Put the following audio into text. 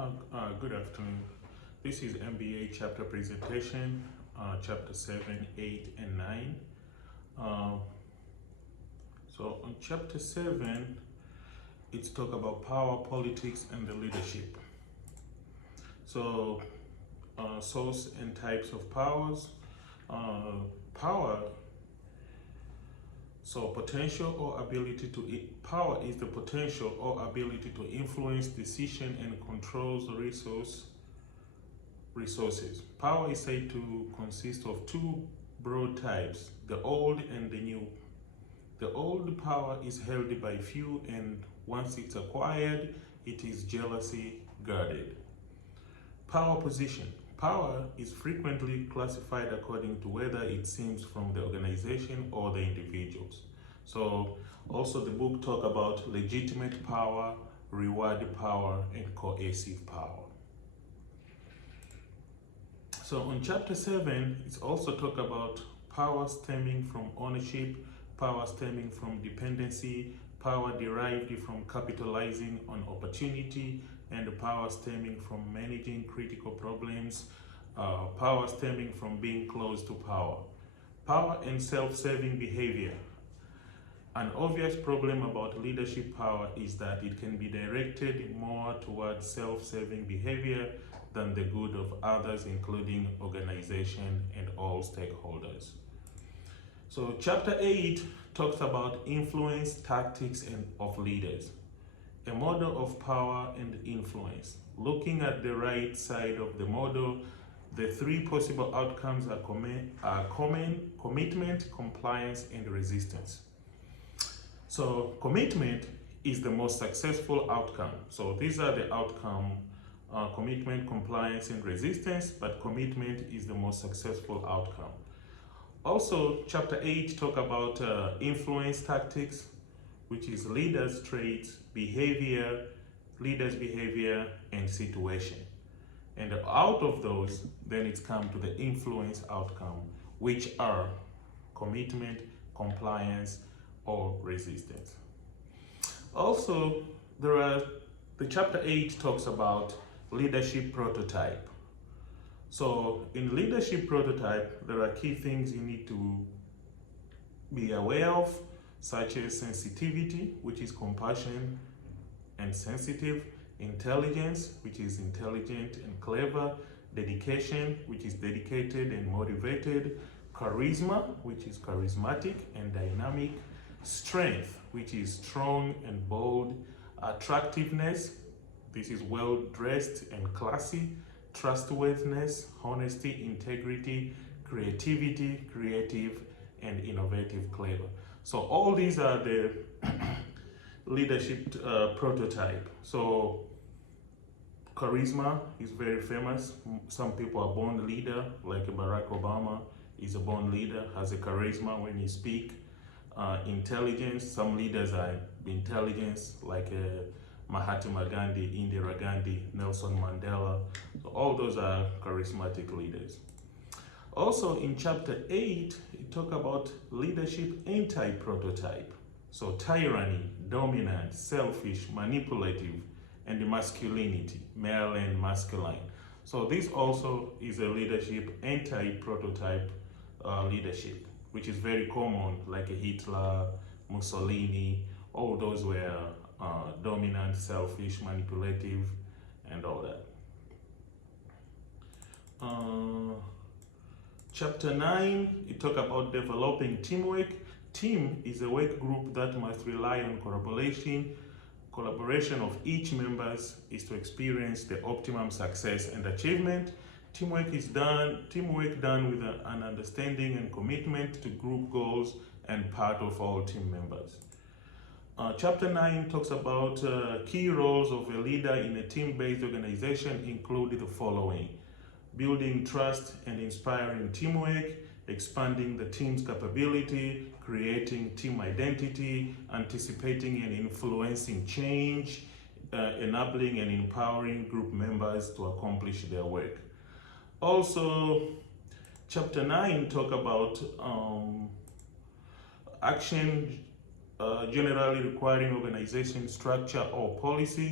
Good afternoon. This is MBA chapter presentation, chapter 7, 8, and 9. Uh, so on chapter 7, it's talk about power, politics, and the leadership. So source and types of powers. Power, so potential or ability to, power is the potential or ability to influence decision and controls resources. Power is said to consist of two broad types, the old and the new. The old power is held by few, and once it's acquired, it is jealously guarded. Power position. Power is frequently classified according to whether it stems from the organization or the individuals. So also the book talk about legitimate power, reward power, and coercive power. So on chapter 7, it's also talk about power stemming from ownership, power stemming from dependency, power derived from capitalizing on opportunity, and the power stemming from managing critical problems, power stemming from being close to power. Power and self-serving behavior. An obvious problem about leadership power is that it can be directed more towards self-serving behavior than the good of others, including organization and all stakeholders. So chapter 8 talks about influence, tactics, and of leaders. A model of power and influence. Looking at the right side of the model, the three possible outcomes are commitment, compliance, and resistance. So commitment is the most successful outcome. So these are the outcome, commitment, compliance, and resistance, but commitment is the most successful outcome. Also, chapter 8 talk about influence tactics, which is leaders' traits, behavior, leaders' behavior, and situation. And out of those, then it's come to the influence outcome, which are commitment, compliance, or resistance. Also, the chapter 8 talks about leadership prototype. So in leadership prototype, there are key things you need to be aware of, such as sensitivity, which is compassion and sensitive, intelligence, which is intelligent and clever, dedication, which is dedicated and motivated, charisma, which is charismatic and dynamic, strength, which is strong and bold, attractiveness, this is well dressed and classy, trustworthiness, honesty, integrity, creativity, creative, and innovative, clever. So all these are the leadership prototype. So charisma is very famous. Some people are born leader, like Barack Obama is a born leader, has a charisma when he speak. Intelligence, some leaders are intelligence, like Mahatma Gandhi, Indira Gandhi, Nelson Mandela. So all those are charismatic leaders. Also in chapter 8, it talk about leadership anti-prototype. So tyranny, dominant, selfish, manipulative, and masculinity, male and masculine. So this also is a leadership anti-prototype leadership, which is very common, like Hitler, Mussolini, all those were dominant, selfish, manipulative, and all that. Chapter 9, it talks about developing teamwork. Team is a work group that must rely on collaboration. Collaboration of each members is to experience the optimum success and achievement. Teamwork done with an understanding and commitment to group goals and part of all team members. Chapter 9 talks about key roles of a leader in a team-based organization include the following: building trust and inspiring teamwork, expanding the team's capability, creating team identity, anticipating and influencing change, enabling and empowering group members to accomplish their work. Also, chapter 9 talk about action generally requiring organization structure or policies.